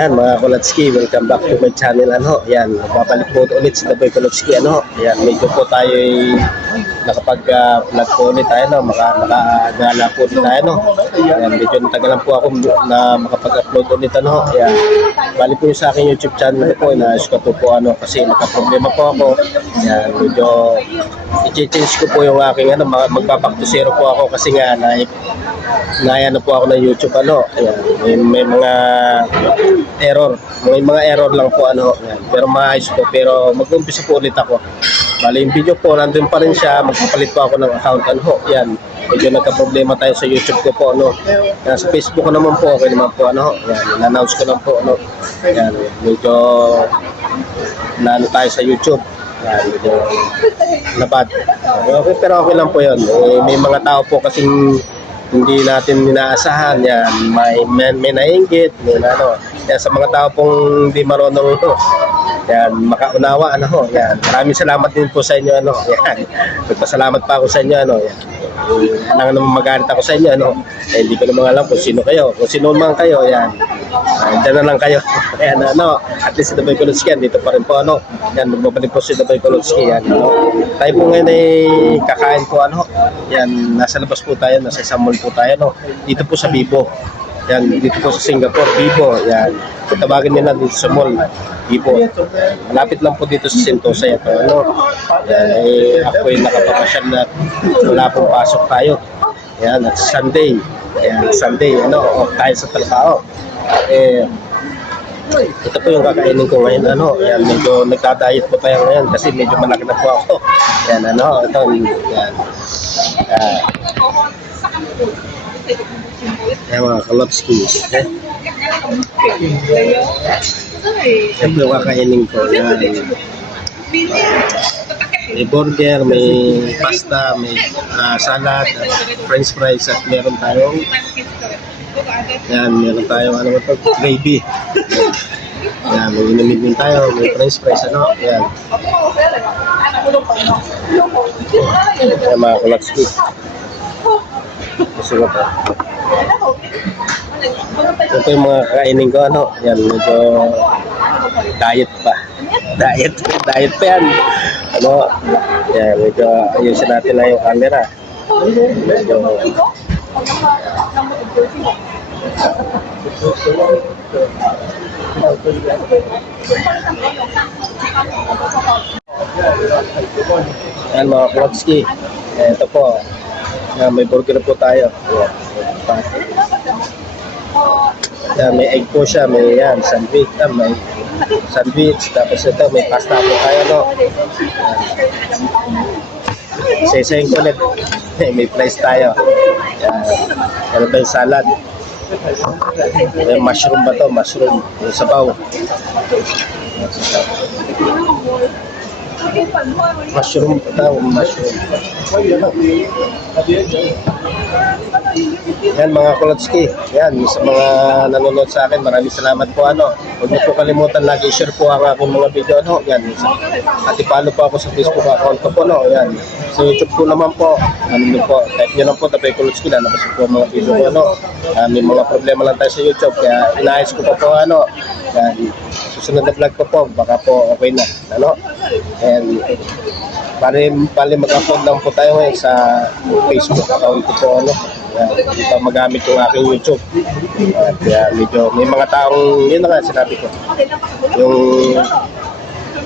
Ayan mga Kulatski, welcome back to my channel. Ayan, babalik po ulit si Daboy Kulatski. Ayan, medyo po tayo nakapag-vlog po ulit tayo, makagala po ulit tayo. Ayan, medyo natagalan po ako na makapag-upload ulit. Ayan, balik po yung sa aking YouTube channel po, inaayos ko po kasi nakaproblema po ako. Ayan, medyo i-change ko po yung aking magbaback to zero po ako kasi nga na po ako ng YouTube. Ayan, may mga error. May mga error lang po ayan. Pero maayos po, pero mag-umpisa po ulit ako. Bali yung video po, nandun pa rin siya, magpapalit po ako ng account. Ayan, medyo nagka-problema tayo sa YouTube ko po. Sa Facebook ko naman po, okay naman po. Ayan, in-announce ko lang po. Ayan, medyo tayo sa YouTube. Ayan, medyo nabad. Okay, pero okay lang po yun. May mga tao po kasing hindi natin inaasahan. Yan, may nainggit, yan, sa mga tao pong hindi marunong yan, makaunawa, yan. Maraming salamat din po sa inyo, yan. Nagpasalamat pa ako sa inyo, yan. Alam naman magalit ako sa inyo, hindi ko naman alam kung sino kayo. Kung sino man kayo, yan. Diyan na lang kayo. Ayan, at least si Daboy Kulatski, dito pa rin po, yan, magbabalik po si Daboy Kulatski, yan. Tayo po ngayon ay kakain po, yan, nasa labas po tayo, nasa isang mall po tayo, dito po sa Bibo. Yan, dito po sa Singapore, Bibo. Yan, tawagin nila dito sa mall, Bibo. Malapit lang po dito sa Sentosa ito. Yan, ako yung nakapapasyan na wala pong pasok tayo. Yan, at Sunday. Yan, Sunday, off tayo sa trabaho. Ito po yung kakainin ko ngayon, yan, medyo nagda-diet po tayo ngayon kasi medyo malaki na po ako. Yan, ito, yan. Yan mga Kulatski. Yan po yung kakainin ko. Yan. May burger, may pasta, may salad, french fries, at meron tayong gravy. Yan, may inumin din tayo, may french fries, yan. Yan mga Kulatski. Gusto ko pa. Ito yung mga kainin ko, yan, medyo diet pa. Diet pa yan. Yan, medyo ayusin natin na yung camera. Medyo yan mga Kulatski. Ito po. Yan, may burger po tayo. Yan, may egg po siya, may yan, sandwich, may sandwich, tapos ito, may pasta po tayo, Isa-isahin ko ulit. May fries tayo. Yan, ano ba yung salad? May mushroom ba to? Mushroom, yung sabaw. Mushroom pa daw, mushroom. Yan mga Kulatski, yan sa mga nanonood sa akin, maraming salamat po. Huwag niyo po kalimutan, lagi share po ang aking mga video, yan. At i-follow po ako sa Facebook account ko po, yan. Sa YouTube po naman po, po, type niyo lang po Daboy Kulatski, lalabas po ang mga video ko, may mga problema lang tayo sa YouTube, kaya inaayos ko po, yan. Susunod na vlog ko po, baka po okay na, and bali mag-upload lang po tayo ngayon sa Facebook account ko po, hindi pa magamit yung aking YouTube. Kaya medyo may mga taong, yun na nga sinabi ko, yung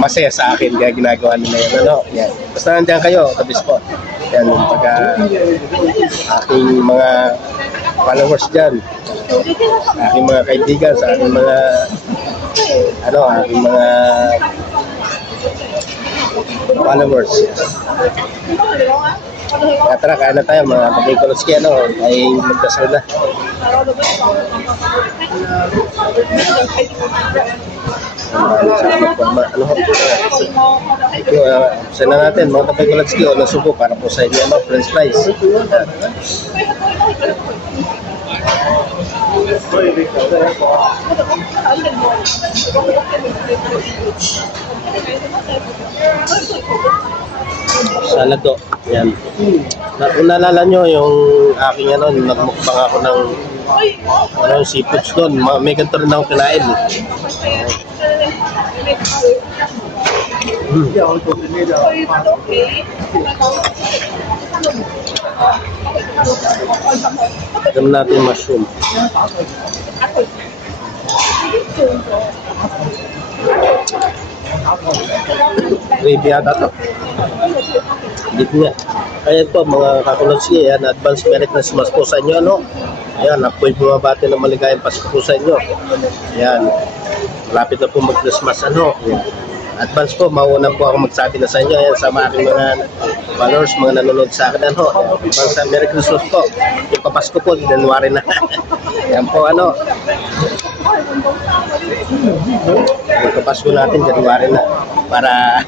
masaya sa akin, kaya ginagawa nila yun, yan. Basta nandiyan kayo, tabis po. Yan, pagka aking mga followers dyan, aking mga kaibigan, sa aking mga aking mga followers. Tara, kain na tayo mga Daboy Kulatski, ay magdasal na. Saan na natin mga Daboy Kulatski, nasubo para po sa inyo, french fries. Salad to. Yan. Kung naalala nyo yung aking ano, nagmukbang ako ng ano, seafoods doon. May ganito rin ako kinain. Eh. Mm. Tignan natin yung mushroom. Gravy yata to. Dito nga. Ayan po mga kakulotsi, yan, advance Merry Christmas po sa inyo, ano? Ayan, ako'y bumabati ng maligayang Pasko po sa inyo. Ayan, malapit na po mag-Christmas, ano? Ayan. Advance po, mauna po ako magsabi na sa inyo, ayan, sa mga aking mga followers, mga nanonood sa akin, ano? Advance Merry Christmas po. Yung papasko po, January na. Ayan po, ano? Yung papasko natin, January na. Para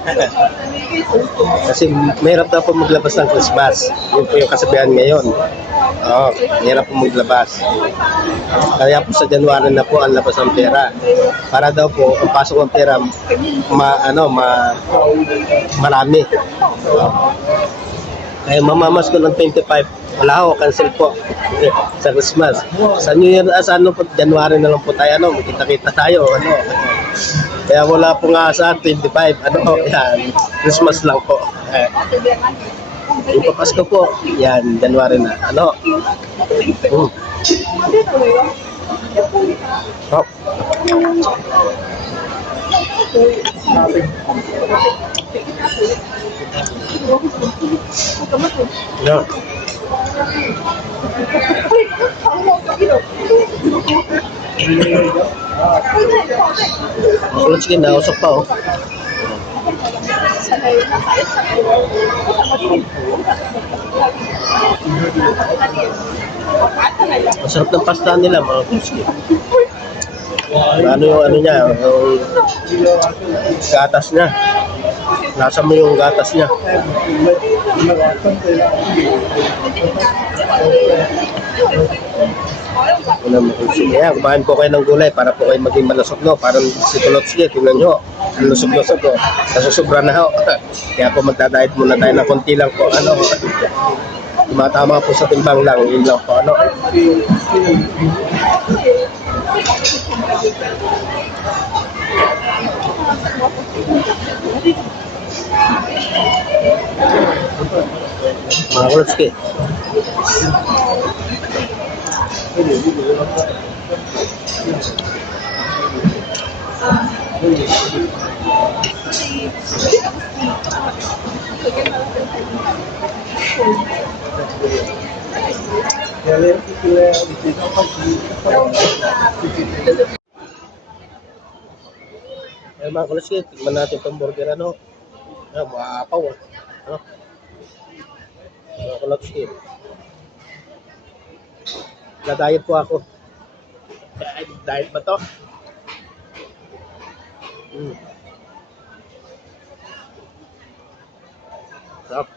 kasi mahirap na po maglabas ng Christmas. Yun po yung kasabihan ngayon. Oo, mahirap po maglabas. Kaya po sa January na po ang labas ng pera. Para daw po, kung pasok ang pera, marami. Kaya mamamas ko ng 25, wala ako, cancel po sa Christmas. Sa New Year, sa ano po, January na lang po tayo, ano, magkita-kita tayo, ano. Kaya wala po nga sa 25, ano, yan, Christmas lang po. Yung Pasko po, yan, January na, ano. Oh. Yeah. Makulat sige, nausap pa oh. Masarap ng pasta nila mga kuski. Ano yung ano niya, yung gatas niya. Nasa mo yung gatas niya. Kaya kumain po kayo ng gulay para po kayo maging malusog, no? Parang si Kulotski, tingnan nyo. Ang lusog-lusog ko. Nasusobra na ho. Kaya po magdadayet muna tayo ng konti lang po. Ano? Tumatama po sa timbang lang. Yun lang po. Ano? Mga Kulotski. Ayan mga Kulotski, tignan natin itong burger ano. Ayan, maapaw ah. Ano? Mga Kulotski. Na-diet po ako. Diet ba to? Sarap.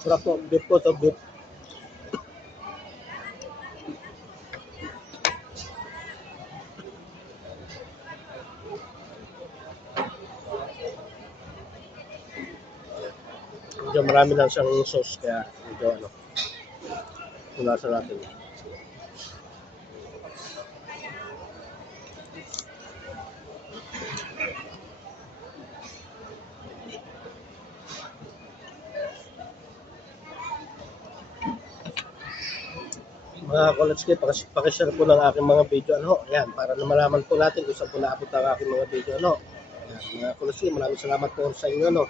Sarap po. Beef po to. Beef. Medyo marami lang siyang sauce kaya medyo ano. Punasan natin. Mga Kulotski, pakishare po ng aking mga video ano. Ayan, para na malaman po natin kung saan po naabot ang aking mga video ano. Ayan, mga Kulotski, maraming salamat po sa inyo no.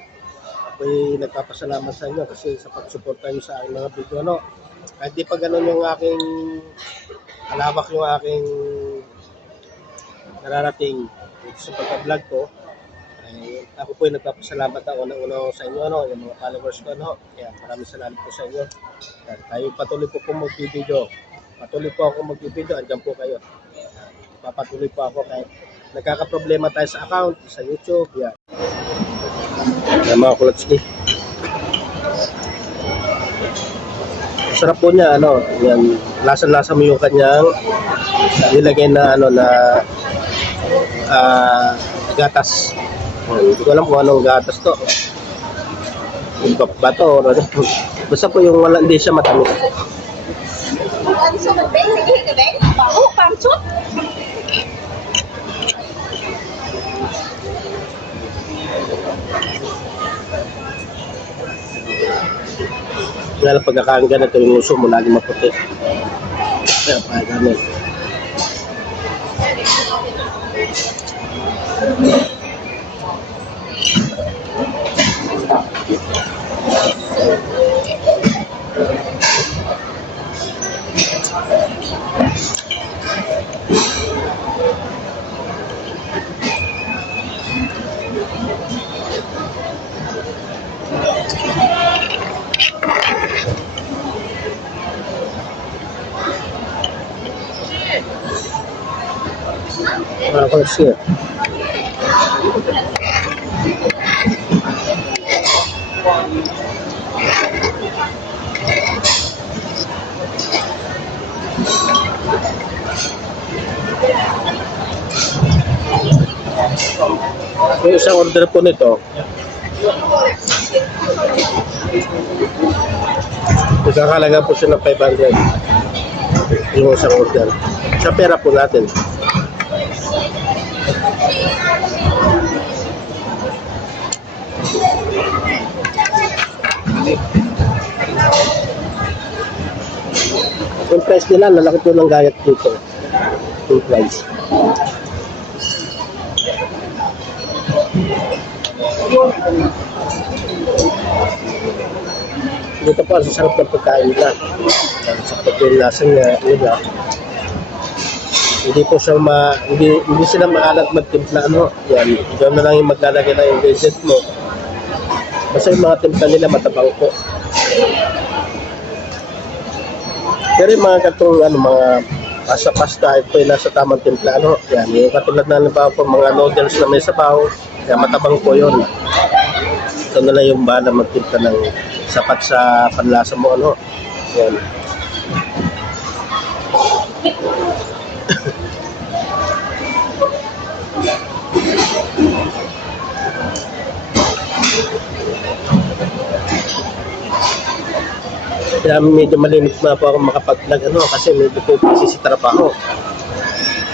Ako'y nagpapasalamat sa inyo kasi sa pagsuporta niyo sa aking mga video no. Kahit di pa ganun yung aking alawak yung aking nararating sa pagka-vlog ko. Ay, ako po ay nagpapasalamat ako una sa inyo ano, yung mga followers ko ano. Kaya maraming salamat po sa inyo. At tayo patuloy po kung mag-video. Patuloy po ako mag-video, andyan po kayo. Papatuloy po ako kahit nagkakaproblema tayo sa account, sa YouTube, yan. Yan, mga kulotski. Sarap po niya, ano, yan, lasa-lasa mo yung kanyang nilagay na, ano, na gatas. Yan, hindi ko alam kung anong gatas to. Bato or ano. Basta po yung wala, hindi siya matamis. Kaya pagkakain ganito yung uso mo, lagi maputi. Kaya pa ganun. Mga kulotski. Yung isang order po nito, nagkakalaga po siya ng 500. Yung isang order. Sa pera po natin. Yung price nila, lalaki po ng gayat dito. Yung price. Dito po, ang sarap ng pagkain nila. Sakot yung lasa niya. Hindi po siya hindi sila maalat magtimpla, ano. Yan, ikaw na lang yung maglalagay na yung ingredient mo. Basta yung mga timpla nila matabang po. Pero yung mga katong mga pasta, ito yung nasa tamang timpla, ano. Yan, yung katulad na nabaw po mga noodles na may sabaw, yan, matabang po yun. Ito na lang yung bahala magtimpla ng sapat sa panlasa mo, ano. Yan. Kaya medyo malimit na po ako makapag-vlog, ano, kasi medyo po busy sa trabaho.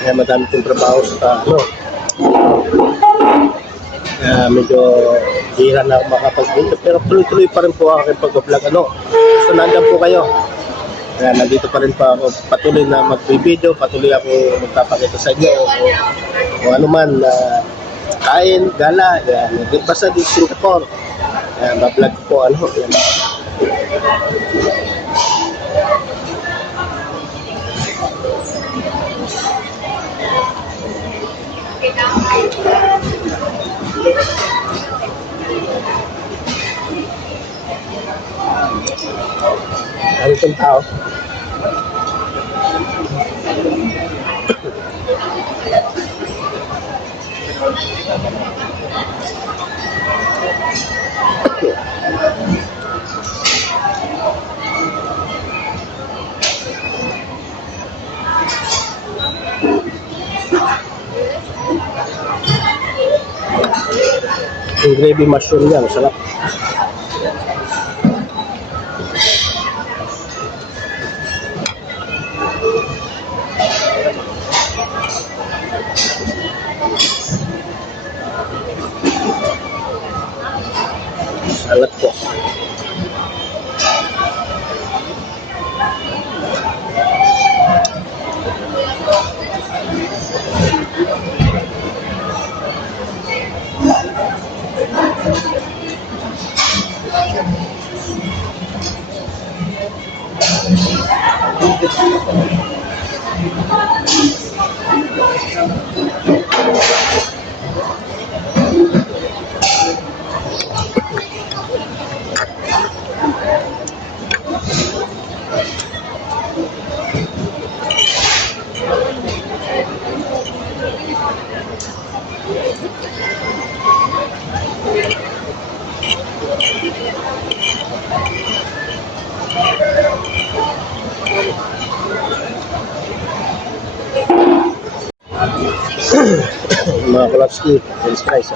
Kaya madami pong trabaho sa kaya medyo hira na ako makapag-vlog. Pero tuloy-tuloy pa rin po ako aking pag-vlog, ano. So nandiyan po kayo. Kaya nandito pa rin po ako, patuloy na mag-video, patuloy ako magpapakita sa inyo kung ano man, kain, gala, yan. Basta dito Singapore. Kaya ba-vlog po, ano, yan. Ano itong tao? Yung gravy mushroom yan, sarap. Salat po. Mga Kulapski, french fries.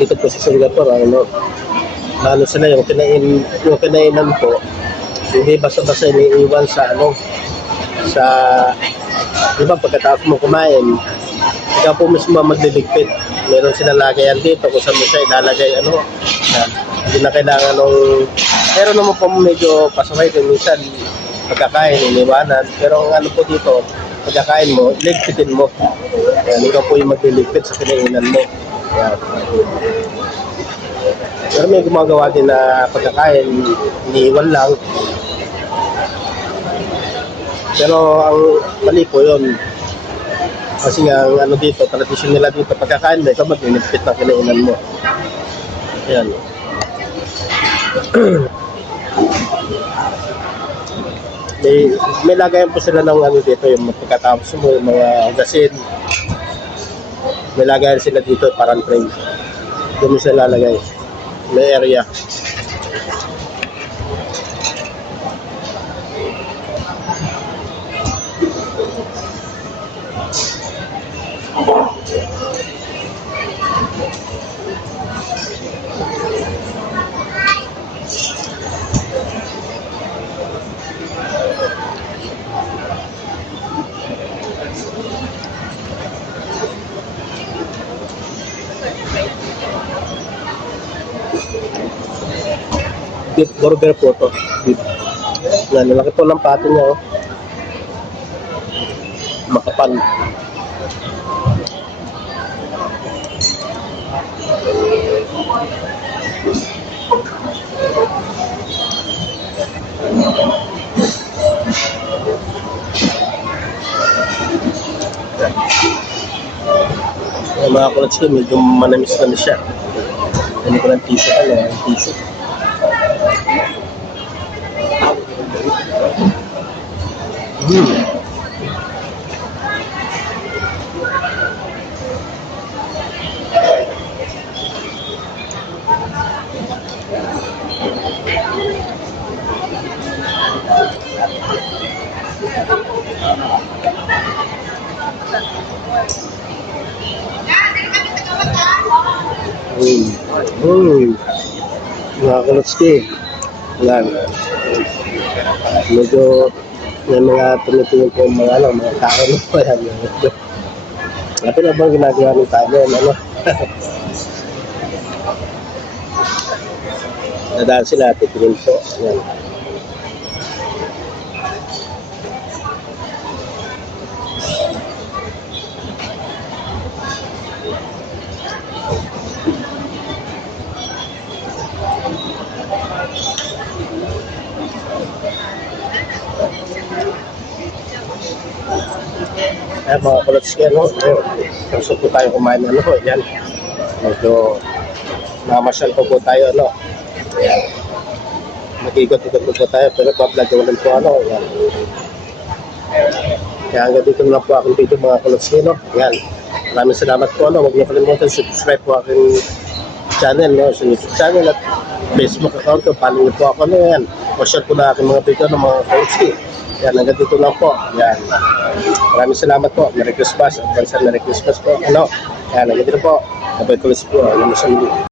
Dito po sa Singapore, lalo sila yung kinainan po, hindi basta-basta iniiwan sa sa, di ba, pagkatapos mo kumain, ikaw po mismo magliligpit. Meron silang lagayan dito kung saan mo siya ilalagay, yan. Hindi na kailangan pero naman po medyo pasaway din minsan pagkakain, iniwanan. Pero ang po dito, pagkakain mo, ligpitin mo. Yan, ikaw po yung magliligpit sa kinainan mo. Yan. Pero may gumagawa din na pagkakain, iniiwan lang. Pero ang mali po yun. Kasi nga, ang dito, tradisyon nila dito, pagkakain mo, ikaw mag-inipit ng kinainan mo. Ayan. may lagayan po sila ng dito, yung pagkatapos mo, yung mga gasin. May lagayan sila dito, parang tray. Doon mo sila lalagay. May area. Beef burger po to. Beef. Yan, malaki po ng pato niya. Makapal. Yung mga kulats ko, medyo manamis-namis siya. Ano ko ng tissue tissue. Mga kalotski, yan. Medyo may mga tumitingin po mga tao po yan. Napi na bang ginagawa ng tao yan, nadaan sila, titingin po, yan. Mga kulotski, gusto po tayo kumain, yan. Medyo namasyal po tayo, yan. Mag-igot-igot po tayo, pero pa-vlog ko rin po, yan. Kaya hanggang dito na po aking video, mga kulotski, yan. Maraming salamat po, huwag niyo kalimutan, subscribe po aking channel, sa YouTube channel at Facebook account ko, follow niyo po ako, yan. Pa-share po na aking mga video ng mga kulotski. Yan, hanggang dito lang po. Yan. Maraming salamat po. Merry Christmas. Advance Merry Christmas po. Yan, hanggang dito po. Bye-bye, Kulis po. Yan,